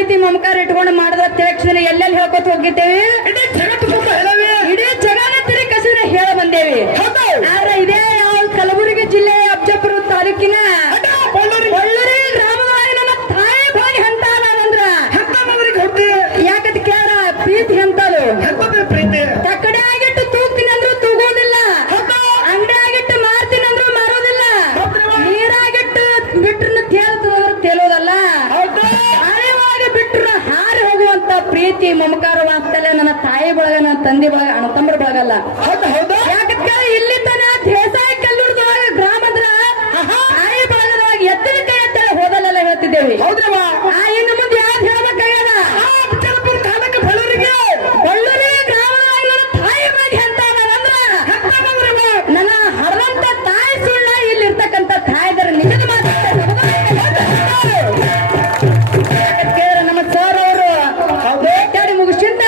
ಪ್ರೀತಿ ಮಮಕಾರ ಇಟ್ಕೊಂಡು ಮಾಡಿದ ತಿರಕ್ಷಣ ಎಲ್ಲೆಲ್ಲಿ ಹೇಳ್ಕೊತ ಹೋಗಿದ್ದೇವೆ. ಇಡೀ ಜಗನೇ ತಿರುಗಿ ಕಸಿನ ಹೇಳ ಬಂದೇವಿ. ಆದ್ರೆ ಇದೇ ಯಾವ ಕಲಬುರಗಿ ಜಿಲ್ಲೆ ಅಫಜಲ್ಪುರ ತಾಲೂಕಿನ ಬಳ್ಳೂರಿ ಗ್ರಾಮದಲ್ಲಿ ನನ್ನ ತಾಯಿ ಬಾಯಿ ಅಂತ ನಾನಂದ್ರ ಯಾಕಂತ ಕೇಳ ಪ್ರೀತಿ ಅಂತದು ತಕ್ಕಡೆ ಆಗಿಟ್ಟು ತೂಗ್ತೀನಿ ಅಂದ್ರು ತೂಗೋದಿಲ್ಲ, ಅಂಗಡಿ ಆಗಿಟ್ಟು ಮಾರ್ತೀನಿ ಅಂದ್ರು ಮಾರೋದಿಲ್ಲ, ನೀರಾಗಿಟ್ಟು ಬಿಟ್ರು ತೇಲ್ತದಂದ್ರು ತೇಲೋದಲ್ಲ, ಆಯವಾಗಿ ಬಿಟ್ರು ಹಾರಿ ಹೋಗುವಂತ ಪ್ರೀತಿ ಮಮಕಾರ ವಾಸ್ತಲ್ಯ ನನ್ನ ತಾಯಿ ಬಳಗ ನನ್ನ ತಂದೆ ಬಳಗ ಅಣ್ಣ ತಮ್ಮರ ಬಳಗಲ್ಲ. ಯಾಕಂತ ಇಲ್ಲಿ ತನ ದೇಸಾಯಿ ಕಲ್ಲೂರ್ದೊಳಗ ಗ್ರಾಮ ಅಂದ್ರ ತಾಯಿ ಬಳಗದೊಳಗ ಎತ್ತಿನ ಕೈ ಎತ್ತಲೆ ಹೋದಲ್ಲೆಲ್ಲ ಹೇಳ್ತಿದ್ದೇವೆ. ಇನ್ನು ಮುಂದೆ ಯಾವ್ದು ಹೇಳ್ಬೇಕಾಗ್ಯದ ಬಳ್ಳೂರಿ ಗ್ರಾಮದಾಗ ನನ್ನ ತಾಯಿ ಬಗ್ಗೆ ಅಂತ ಅಂದ್ರ ನನ್ನ ಹರದಂತ ತಾಯಿ ಸುಳ್ಳ ಇಲ್ಲಿ ಇರ್ತಕ್ಕಂಥ ತಾಯಿದರ ನಿಜದ ಮಾತಾಡ್ತಾರೆ. ನಮ್ಮ ಸರ್ ಅವರು ಮಾತಾಡಿ ಮುಗಿಸಿಂದ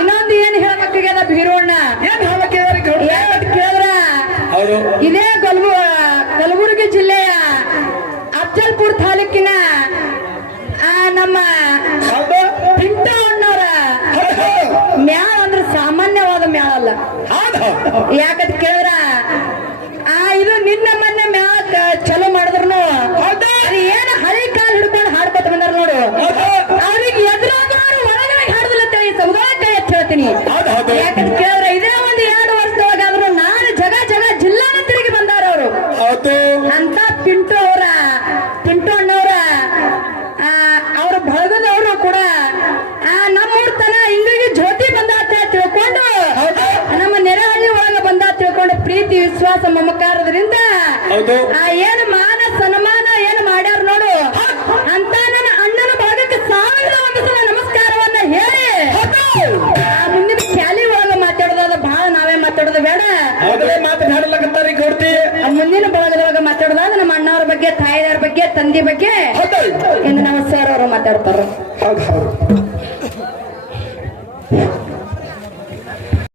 ಇನ್ನೊಂದು ಏನ್ ಹೇಳ್ಬೇಕಾಗ್ಯದ ಬೀರೋಣ್ಣ ಕೇಳಿದ್ರ ಇದೇ ಕಲಬುರಗಿ ಜಿಲ್ಲೆಯ ಅಫಜಲ್ಪುರ ತಾಲೂಕಿನ ನಮ್ಮ ಪಿಂಟು ಅಣ್ಣವರ ಮ್ಯಾಳ ಅಂದ್ರೆ ಸಾಮಾನ್ಯವಾದ ಮ್ಯಾಳ ಅಲ್ಲ. ಯಾಕಂತ ಕೇಳಿದ್ರ ಇದು ನಿನ್ನ ಮೊನ್ನೆ ಮ್ಯಾಳ ಚಲೋ ಮಾಡಿದ್ರು ಏನ ಹಳಿ ಕಾಲ್ ಹಿಡ್ಕೊಂಡು ಹಾಡ್ಕೊತ ಬಂದಾರ ನೋಡು, ಅವ್ರಿಗೆ ಎದುರಾದವರು ಒಳಗಡೆ ಹಾಡುದಿಲ್ಲ ಈ ಸಮುದಾಯ ಕೈ ಎತ್ತಿ ಹೇಳ್ತೀನಿ. ಯಾಕಂತ ಕೇಳಿದ್ರ ಇದೇ ಒಂದು 2 ವರ್ಷದೊಳಗಾದ್ರು ನಾನು ಜಗ ಜಿಲ್ಲಾನ ತಿರುಗಿ ಬಂದಾರ ಅವರು ಅಂತ ಪಿಂಟು ಅಣ್ಣವರ ಅವ್ರ ಬಳಗದವರು ಕೂಡ ನಮ್ಮೂರ್ ತನ ಹಿಂಗಾಗಿ ಜ್ಯೋತಿ ಬಂದಾತ ತಿಳ್ಕೊಂಡು ನಮ್ಮ ನೆರೆಹಳ್ಳಿ ಒಳಗ ಬಂದ ತಿಳ್ಕೊಂಡು ಪ್ರೀತಿ ವಿಶ್ವಾಸ ಮಮಕಾರದ್ರಿಂದ ಏನು ಮಾನ ಸನ್ಮಾನ ಏನು ಮಾಡ್ಯಾರ ನೋಡು ಅಂತ ನನ್ನ ಅಣ್ಣನ ಬಳಗಕ್ಕೆ 1001 ಸಲ ನಮಸ್ಕಾರವನ್ನ ಹೇಳಿ ಮುಂದಿನ ಕ್ಯಾಲಿ ಒಳಗ ಮಾತಾಡೋದ ಬಹಳ ನಾವೇ ಮಾತಾಡೋದು ಬೇಡ, ಮುಂದಿನ ಬಳಗದೊಳಗ ಮಾತಾಡೋದಾದ ನಮ್ಮ ಅಣ್ಣವ್ರ ಬಗ್ಗೆ ತಾಯಿದಾರ ಬಗ್ಗೆ ತಂದೆ ಬಗ್ಗೆ ಇನ್ನು ನಮ್ಮ ಸರ್ ಅವರು ಮಾತಾಡ್ತಾರ.